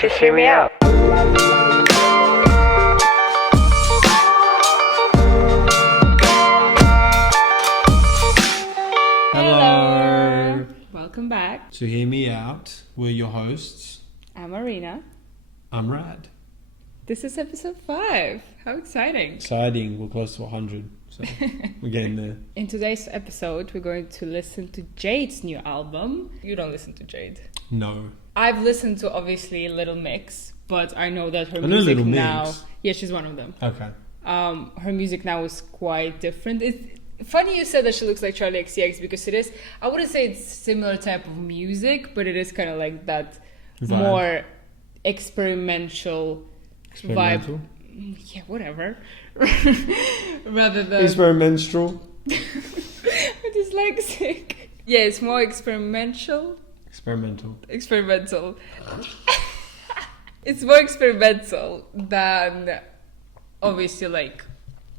Just hear me out. Hello. Welcome back. To Hear Me Out, we're your hosts. I'm Arena. I'm Rad. This is episode 5. How exciting. Exciting, we're close to 100, so we're getting there. In today's episode, we're going to listen to Jade's new album. You don't listen to Jade. No. I've listened to, obviously, Little Mix, but I know that her know music Little now... Mix. Yeah, she's one of them. Okay. Her music now is quite different. It's funny you said that she looks like Charlie XCX because it is... I wouldn't say it's similar type of music, but it is kind of like that Vibe. more experimental Experimental? vibe. Yeah, whatever. Rather than... Experimental? I'm dyslexic. Yeah, it's more experimental. Experimental. Experimental. It's more experimental than obviously like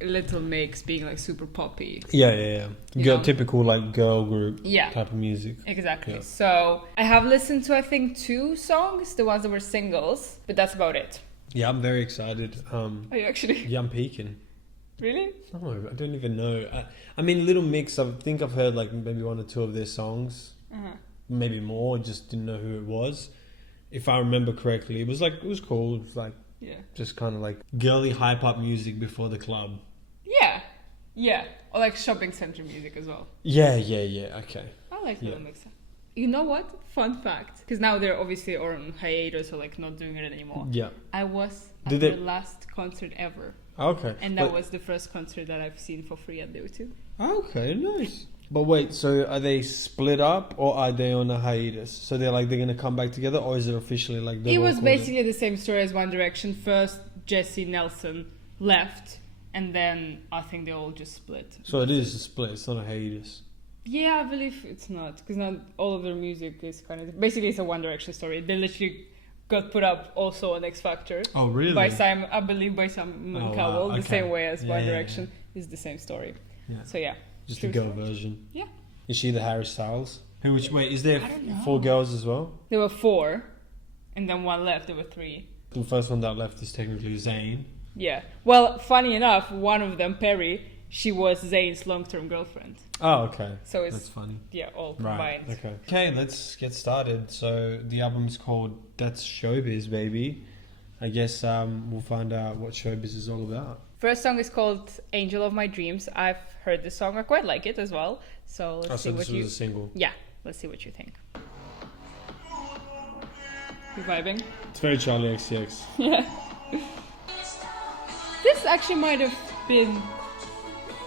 Little Mix being like super poppy. Yeah. Typical like girl group Yeah. type of music. Exactly. Yeah. So I have listened to I think 2 songs, the ones that were singles, but that's about it. Yeah, I'm very excited. Are you actually? Yeah, I'm peaking. Really? No, I don't even know. I mean, Little Mix, I think I've heard like maybe 1 or 2 of their songs. Uh-huh. Maybe more, just didn't know who it was. If I remember correctly, it was cool. It was like Yeah. just kind of like girly hype up music before the club. Yeah. Or like shopping center music as well. Yeah. Okay. I like Little Yeah. Mix. You know what? Fun fact. Because now they're obviously on hiatus or like not doing it anymore. Yeah. I was at Did the they- last concert ever. Okay. And that But- was the first concert that I've seen for free at the O2. Okay, nice. But wait, so are they split up or are they on a hiatus? So they're gonna come back together, or is it officially like It was basically the same story as One Direction. First, Jesse Nelson left, and then I think they all just split. So it is a split. It's not a hiatus. Yeah, I believe it's not, because not all of their music is kind of... Basically, it's a One Direction story. They literally got put up also on X Factor. Oh, really? By Simon, I believe by Simon Oh, Cowell, wow. the Okay. same way as One Yeah. Direction is the same story. Yeah. So yeah. Just True a girl story. version. Yeah. Is she the Harry Styles? Wait, is there I don't know. 4 girls as well? There were 4, and then 1 left. There were 3. The first one that left is technically Zayn. Yeah. Well, funny enough, one of them, Perry, she was Zayn's long-term girlfriend. Oh, okay. So it's That's funny. yeah, all Right. combined. Okay, let's get started. So the album's called That's Showbiz, Baby. I guess we'll find out what Showbiz is all about. First song is called Angel of My Dreams. I've heard this song. I quite like it as well. So let's see So what this you... was a single. Yeah, let's see what you think. You vibing? It's very Charlie XCX. Yeah. This actually might have been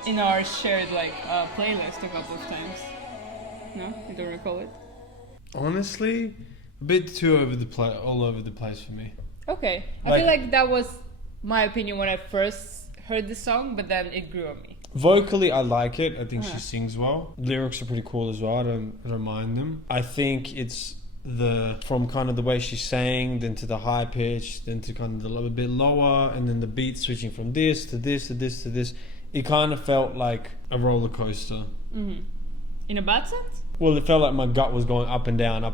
in our shared like playlist a couple of times. No, you don't recall it? Honestly, a bit too all over the place for me. Okay, I Like- feel like that was my opinion when I first heard the song, but then it grew on me. Vocally, I like it. I think Uh-huh. she sings well. Lyrics are pretty cool as well. I don't mind them. I think it's from kind of the way she sang, then to the high pitch, then to kind of the little bit lower, and then the beat switching from this to this to this to this. It kind of felt like a roller coaster. Mm-hmm. In a bad sense? Well, it felt like my gut was going up and down, Yeah,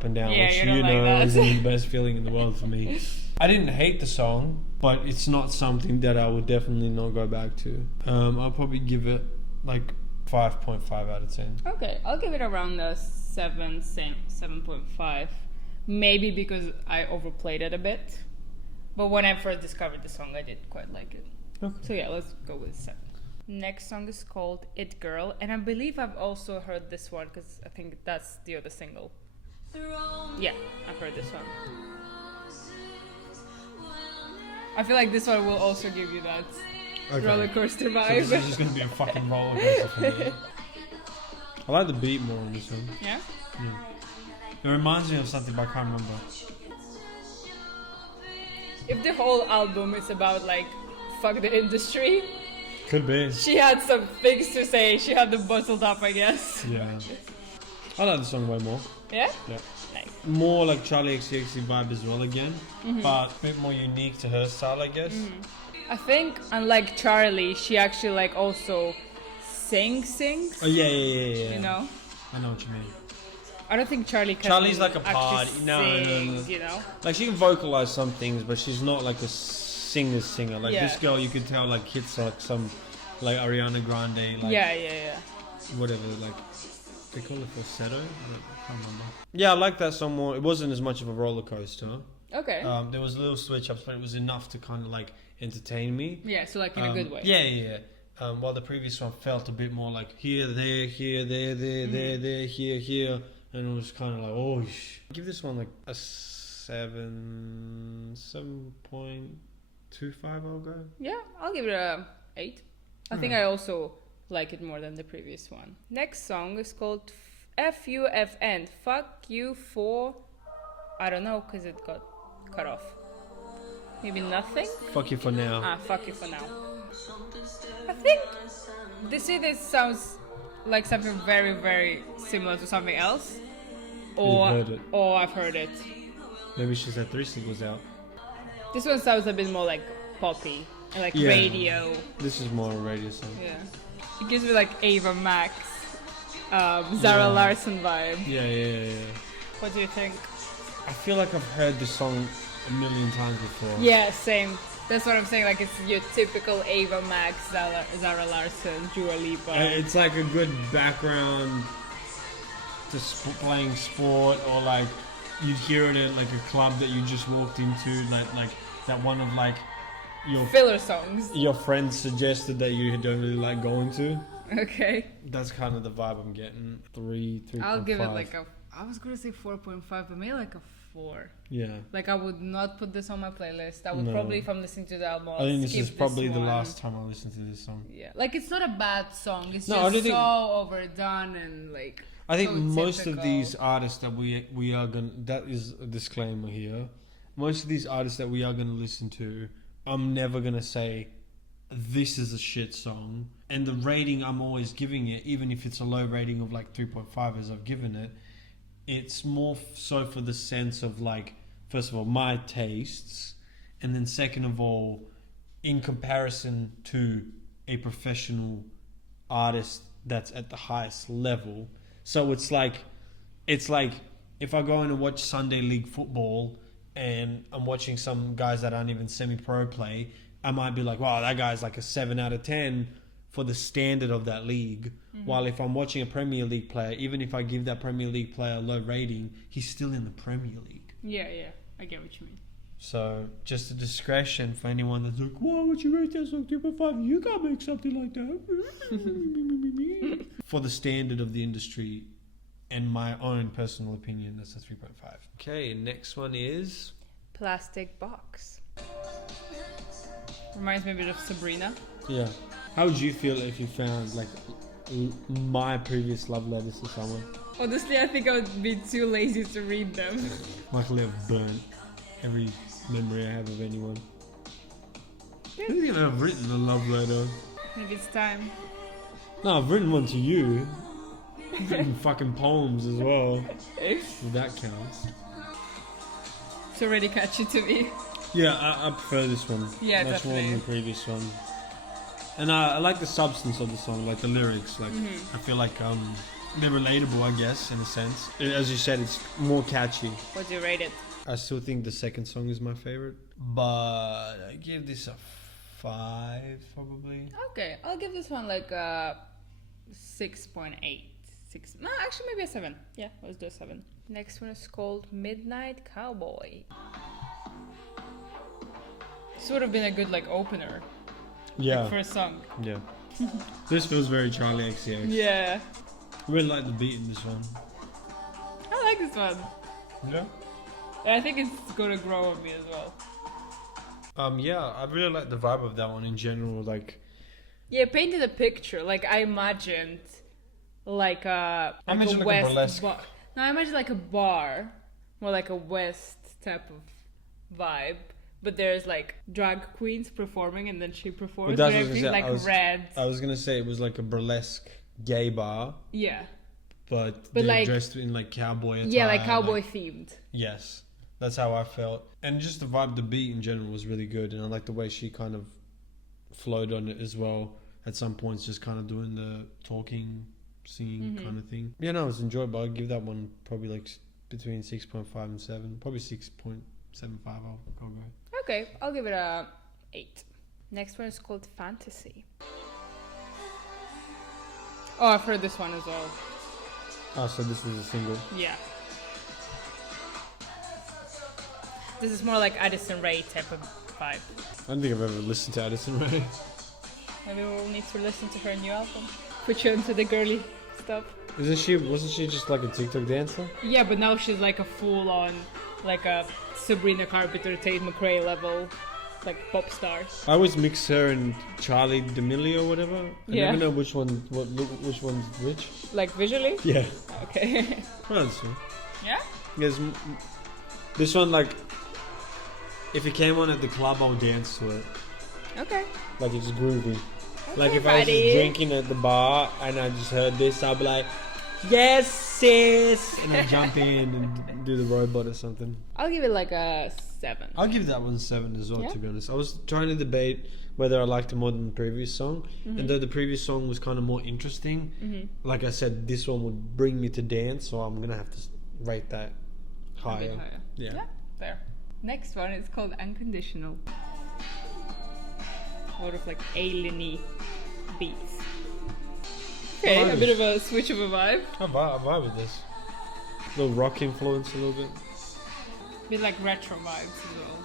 which you don't like that. isn't the best feeling in the world for me. I didn't hate the song, but it's not something that I would definitely not go back to. I'll probably give it like 5.5 out of 10. Okay, I'll give it around a 7.5. Maybe because I overplayed it a bit. But when I first discovered the song, I did quite like it. Okay. So yeah, let's go with 7. Next song is called It Girl, and I believe I've also heard this one because I think that's the other single. Yeah, I've heard this one. I feel like this one will also give you that roller coaster So vibe. this is just going to be a fucking roller coaster for me. I like the beat more on this one. Yeah? It reminds me of something, but I can't remember. If the whole album is about like fuck the industry, Could be. she had some things to say. She had them bottled up, I guess. Yeah. I like the song way more. Yeah? Yeah. Nice. More like Charlie XCX vibe as well again, but a bit more unique to her style, I guess. I think unlike Charlie, she actually like also sings. Oh yeah. You know? I know what you mean. I don't think Charlie's like a party. actually No, sing, no, no. you know? Like she can vocalize some things, but she's not like a singer. Like Yeah. this girl, you could tell like hits like some like Ariana Grande. Like Yeah. whatever. Like they call it falsetto. I can't remember. Yeah, I like that song more. It wasn't as much of a roller coaster. Okay. There was little switch ups, but it was enough to kind of like entertain me. Yeah, so like in a good way. Yeah. While the previous one felt a bit more like here, there, there, here, and it was kind of like, oh, give this one like a 7.25. I'll go. Yeah, I'll give it a 8. I think I also like it more than the previous one. Next song is called FUFN. Fuck you for... I don't know, because it got cut off. Maybe nothing? Fuck you for now. Fuck you for now. I think this sounds like something very, very similar to something else. Or, You've heard it. or I've heard it. Maybe she's had 3 singles out. This one sounds a bit more like poppy. And like Yeah. radio. This is more a radio song. Yeah. It gives me like Ava Max, Zara Larsson vibe. Yeah. What do you think? I feel like I've heard this song a million times before. Yeah, same. That's what I'm saying. Like it's your typical Ava Max, Zara Larsson, Dua Lipa. It's like a good background to playing sport, or like you'd hear it at like a club that you just walked into, like that one of like Filler songs. your friends suggested that you don't really like going to. Okay. That's kind of the vibe I'm getting. 3.5. I'll give it like a... I was going to say 4.5, but maybe like a 4. Yeah. Like I would not put this on my playlist. I would No. probably, if I'm listening to the album, I think this skip is probably the one. last time I listen to this song. Yeah. Like it's not a bad song. It's No, I just don't so think- overdone and like... I think so most of typical. these artists that we are gonna... That is a disclaimer here. Most of these artists that we are gonna listen to, I'm never gonna say this is a shit song, and the rating I'm always giving it, even if it's a low rating of like 3.5 as I've given it, it's more so for the sense of like, first of all, my tastes, and then second of all, in comparison to a professional artist that's at the highest level. So it's like if I go in and watch Sunday League football and I'm watching some guys that aren't even semi-pro play, I might be like, wow, that guy's like a 7 out of 10 for the standard of that league. Mm-hmm. While if I'm watching a Premier League player, even if I give that Premier League player a low rating, he's still in the Premier League. Yeah. I get what you mean. So just a discretion for anyone that's like, why would you rate that song 2.5? You can't make something like that. For the standard of the industry and my own personal opinion, that's a 3.5. Okay, next one is... Plastic Box. Reminds me a bit of Sabrina. Yeah. How would you feel if you found like my previous love letters to someone? Honestly, I think I would be too lazy to read them. Luckily I've burnt every memory I have of anyone. I don't think I've written a love letter. Maybe it's time. No, I've written one to you. I've written fucking poems as well. If that counts. It's already catchy to me. Yeah, I prefer this one. Yeah, much more than definitely. the previous one. And I like the substance of the song, like the lyrics. Like I feel like they're relatable, I guess, in a sense. As you said, it's more catchy. What do you rate it? I still think the second song is my favorite, but I give this a 5 probably. Okay, I'll give this one like a 6.8. No, actually maybe a 7. Yeah, let's do a 7. Next one is called Midnight Cowboy. This would have been a good like opener. Yeah. Like, first song. Yeah. This feels very Charlie XCX. Yeah. I really like the beat in this one. I like this one. Yeah. I think it's gonna grow on me as well. Yeah, I really like the vibe of that one in general. Like, Yeah, it painted a picture. Like I imagined like a imagined like a West burlesque. bar. No, I imagined like a bar. More like a West type of vibe. But there's like drag queens performing and then she performs But with that's what I was everything gonna like say. red. I was gonna say it was like a burlesque gay bar, Yeah. but But they're like- dressed in like cowboy attire. Yeah, like cowboy themed. Yes, that's how I felt, and just the vibe, the beat in general was really good, and I like the way she kind of flowed on it as well. At some points, just kind of doing the talking singing kind of thing. Yeah, no, it was enjoyable. I'd give that one probably like between 6.5 and 7. Probably 6.75 I'll go. Okay, I'll give it a 8. Next one is called Fantasy. Oh, I've heard this one as well. Oh, so this is a single. Yeah. This is more like Addison Rae type of vibe. I don't think I've ever listened to Addison Rae. Maybe we'll need to listen to her new album. Put you into the girly stuff. Wasn't she just like a TikTok dancer? Yeah, but now she's like a full-on, like a Sabrina Carpenter, Tate McRae level, like pop star. I always mix her and Charlie D'Amelio or whatever. I never know which one's which. Like visually? Yeah. Okay. Oh, that's true. Yeah? Yes. This one, like, if it came on at the club, I'll dance to it. Okay. Like, it's groovy. Okay, Like, if I was just drinking at the bar and I just heard this, I'll be like, yes, sis! And I jump in and do the robot or something. I'll give it like a 7. I'll give that one 7 as well, to be honest. I was trying to debate whether I liked it more than the previous song. And though the previous song was kind of more interesting, like I said, this one would bring me to dance, so I'm going to have to rate that higher. A bit higher. Yeah, fair. Next one is called Unconditional. A lot of like alien-y beats. Okay, a bit of a switch of a vibe. I vibe with this. A little rock influence a little bit. A bit like retro vibes as well.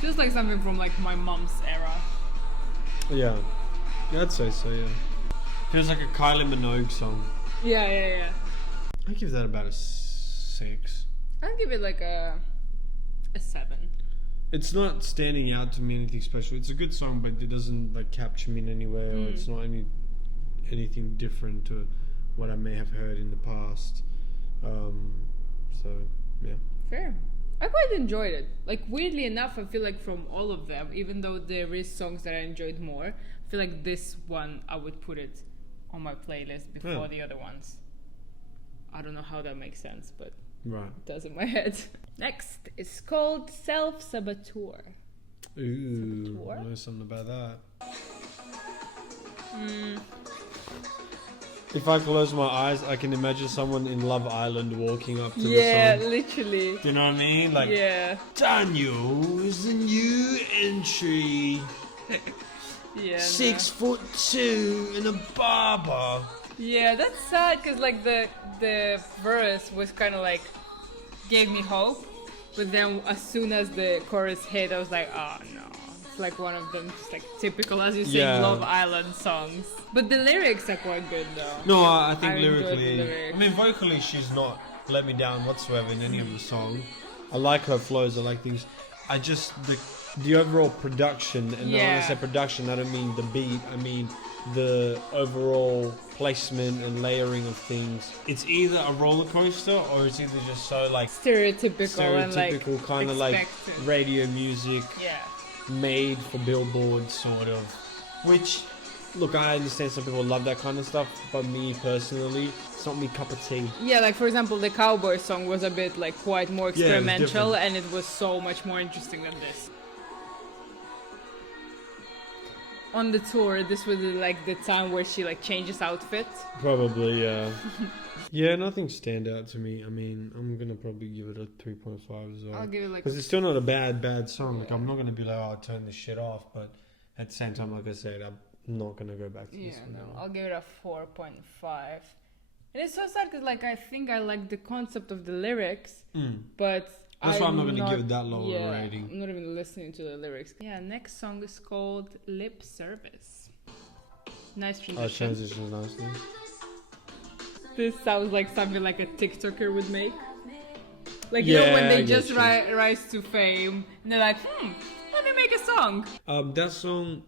Feels like something from like my mom's era. Yeah. I'd say so, yeah. Feels like a Kylie Minogue song. Yeah. I give that about a 6. I'll give it like a 7. It's not standing out to me anything special. It's a good song, but it doesn't like capture me in any way, or it's not anything different to what I may have heard in the past. So yeah. Fair. I quite enjoyed it. Like weirdly enough, I feel like from all of them, even though there is songs that I enjoyed more, I feel like this one I would put it on my playlist before the other ones. I don't know how that makes sense, but it does in my head. Next is called Self-Saboteur. Ooh, I know something about that. If I close my eyes, I can imagine someone in Love Island walking up to the song. Yeah, literally. Do you know what I mean? Like, Daniel is the new entry. 6'2" and a barber. Yeah, that's sad because like the verse was kind of like gave me hope, but then as soon as the chorus hit, I was like, oh no. It's like one of them, just like typical, as you say, Love Island songs. But the lyrics are quite good though. No, I think lyrically, I mean vocally, she's not let me down whatsoever in any of the song. I like her flows. I like things. I just the overall production, and when I say production, I don't mean the beat. I mean the overall placement and layering of things. It's either a roller coaster or it's either just so like stereotypical and like kind of like radio music made for Billboard sort of. Which, look, I understand some people love that kind of stuff, but me personally, it's not me cup of tea. Yeah, like for example, the Cowboy song was a bit like quite more experimental, and it was so much more interesting than this. On the tour, this was like the time where she like changes outfit. Probably, yeah. Yeah, nothing stand out to me. I mean, I'm gonna probably give it a 3.5 as well. I'll give it like, because it's still not a bad song. Like, I'm not gonna be like, oh, turn this shit off. But at the same time, like I said, I'm not gonna go back to this one. No, I'll give it a 4.5. And it's so sad because like I think I like the concept of the lyrics, but that's why I'm not going to give it that low a rating. I'm not even listening to the lyrics. Yeah, next song is called Lip Service. Nice transition. Oh, transitions nicely. This sounds like something like a TikToker would make. Like, you know, when they just rise to fame, and they're like, let me make a song. That song,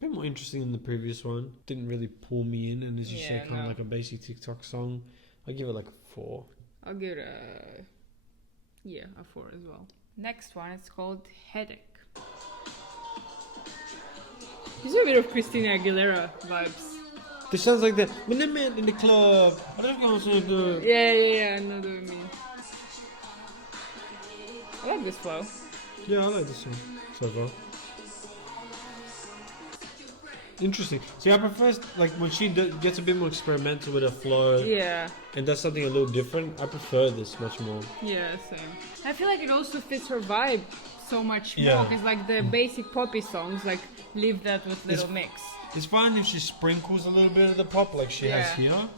a bit more interesting than the previous one. Didn't really pull me in, and as you say, kind of like a basic TikTok song. I'll give it like a 4. I'll give it a 4 as well. Next one, it's called Headache. There's a bit of Christina Aguilera vibes. This sounds like that when I met in the club. I don't know what to Yeah, I know what you mean. I like this flow. Yeah, I like this song so far. Interesting. See, I prefer like when she gets a bit more experimental with her flow. Yeah. And does something a little different. I prefer this much more. Yeah, same. I feel like it also fits her vibe so much more Yeah. because like the basic poppy songs like leave that with little mix. It's fine if she sprinkles a little bit of the pop like she has Yeah. here.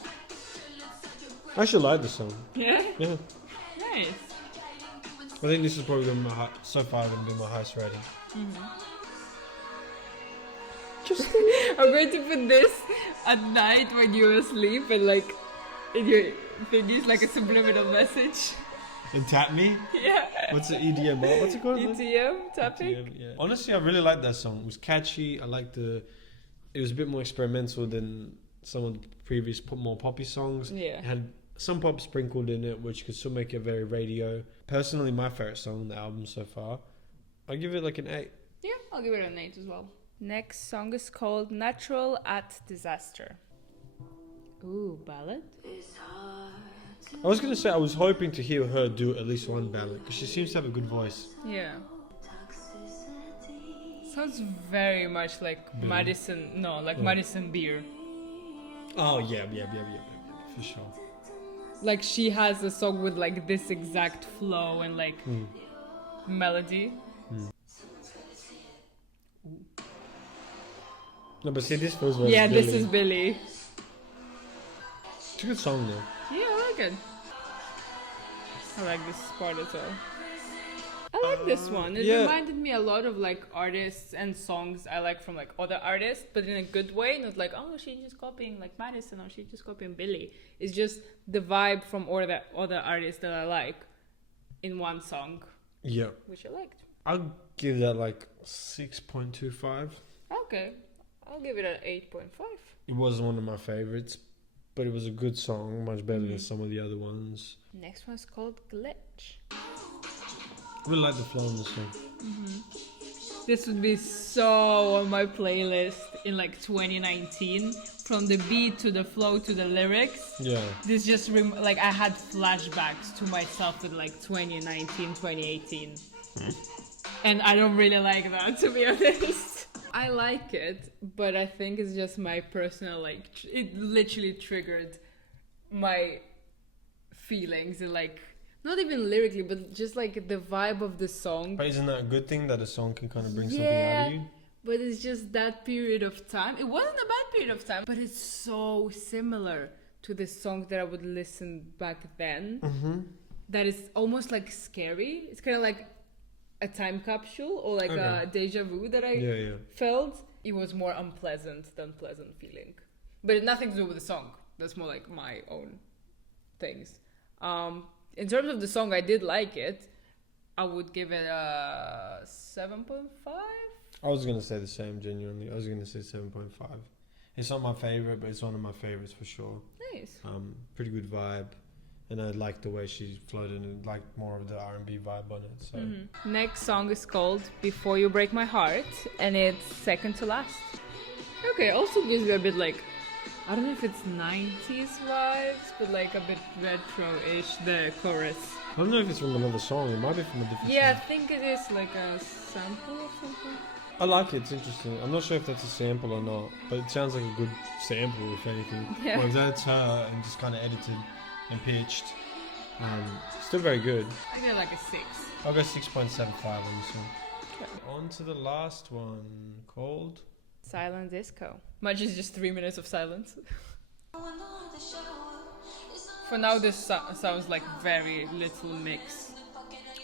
I should like this song. Yeah. Yeah. Nice. I think this is probably gonna be so far going to be my highest rating. I'm going to put this at night when you're asleep and like in your thingies like a subliminal message. And Tap Me? Yeah. What's the EDM? What's it called? EDM tapping. EDM, yeah. Honestly, I really liked that song. It was catchy. I liked it was a bit more experimental than some of the previous more poppy songs. Yeah. It had some pop sprinkled in it, which could still make it very radio. Personally, my favorite song on the album so far. I give it like an 8. Yeah, I'll give it an 8 as well. Next song is called Natural at Disaster. Ooh, ballad? I was gonna say I was hoping to hear her do at least one ballad because she seems to have a good voice. Yeah. Sounds very much like Madison Beer. Oh yeah, for sure. Like she has a song with like this exact flow and like melody. No, but see, this feels very Yeah, Billy. this is Billy. It's a good song though. Yeah, I like it. I like this part as well. I like this one. It reminded me a lot of like artists and songs I like from like other artists, but in a good way. Not like, oh, she's just copying like Madison or she's just copying Billy. It's just the vibe from other artists that I like in one song. Yeah. Which I liked. I'll give that like 6.25. Okay. I'll give it an 8.5. It wasn't one of my favorites, but it was a good song, much better than some of the other ones. Next one's called Glitch. I really like the flow on this song. This would be so on my playlist in like 2019. From the beat to the flow to the lyrics. Yeah. This just like I had flashbacks to myself in like 2019, 2018. And I don't really like that, to be honest. I like it, but I think it's just my personal like it literally triggered my feelings and like not even lyrically, but just like the vibe of the song. But isn't that a good thing that a song can kind of bring something out of you? But it's just that period of time. It wasn't a bad period of time, but it's so similar to the song that I would listen back then. That is almost like scary. It's kind of like a time capsule or like a deja vu that I felt. It was more unpleasant than pleasant feeling. But it nothing to do with the song. That's more like my own things. In terms of the song, I did like it. I would give it a 7.5. I was going to say the same, genuinely. I was going to say 7.5. It's not my favorite, but it's one of my favorites for sure. Nice. Pretty good vibe. And I like the way she floated and like more of the R&B vibe on it. So Next song is called Before You Break My Heart, and it's second to last. Okay, also gives me a bit like, I don't know if it's 90s vibes, but like a bit retro-ish, the chorus. I don't know if it's from another song. It might be from a different Yeah, I song. think it is like a sample or something. I like it. It's interesting. I'm not sure if that's a sample or not, but it sounds like a good sample, if anything. Yeah. Or if that's her and just kind of edited and pitched. Still very good. I get like a 6. I'll go 6.75 on this one. Okay. On to the last one, called Silent Disco. Much is just 3 minutes of silence. For now, this sounds like very little mix.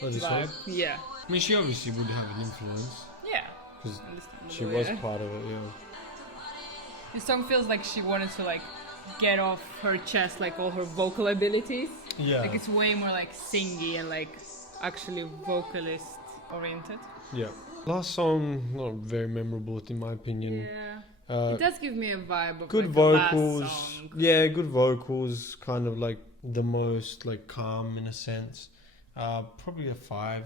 Oh, this vibe. one? Yeah. I mean, she obviously would have an influence Yeah. because Understandable, she was yeah. part of it. Yeah. This song feels like she wanted to like get off her chest like all her vocal abilities. Yeah. Like it's way more like singy and like actually vocalist oriented. Yeah. Last song, not very memorable in my opinion. Yeah. It does give me a vibe of Good like vocals. a last song. Yeah, good vocals. Kind of like the most like calm in a sense. Probably a 5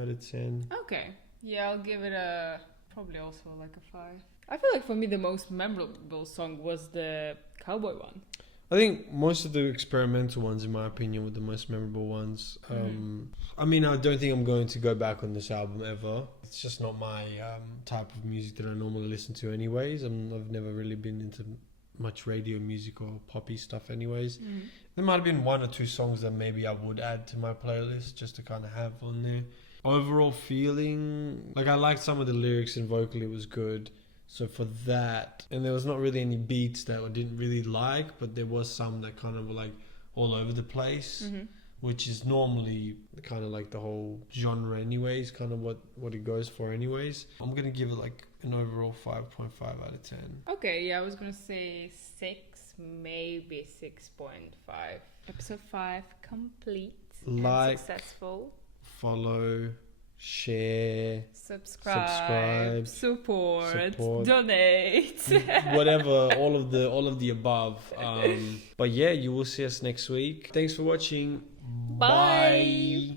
out of 10. Okay. Yeah, I'll give it a probably also like a 5. I feel like for me the most memorable song was the cowboy one. I think most of the experimental ones, in my opinion, were the most memorable ones. I mean, I don't think I'm going to go back on this album ever. It's just not my type of music that I normally listen to anyways. I've never really been into much radio music or poppy stuff anyways. There might have been one or two songs that maybe I would add to my playlist just to kind of have on there. Overall feeling, like I liked some of the lyrics and vocally it was good. So for that, and there was not really any beats that I didn't really like, but there was some that kind of were like all over the place, which is normally kind of like the whole genre anyways, kind of what it goes for anyways. I'm going to give it like an overall 5.5 out of 10. Okay, yeah, I was going to say 6, maybe 6.5. Episode 5 complete and successful. Follow, share, subscribe, support, donate, whatever, all of the above. But yeah, you will see us next week. Thanks for watching. Bye.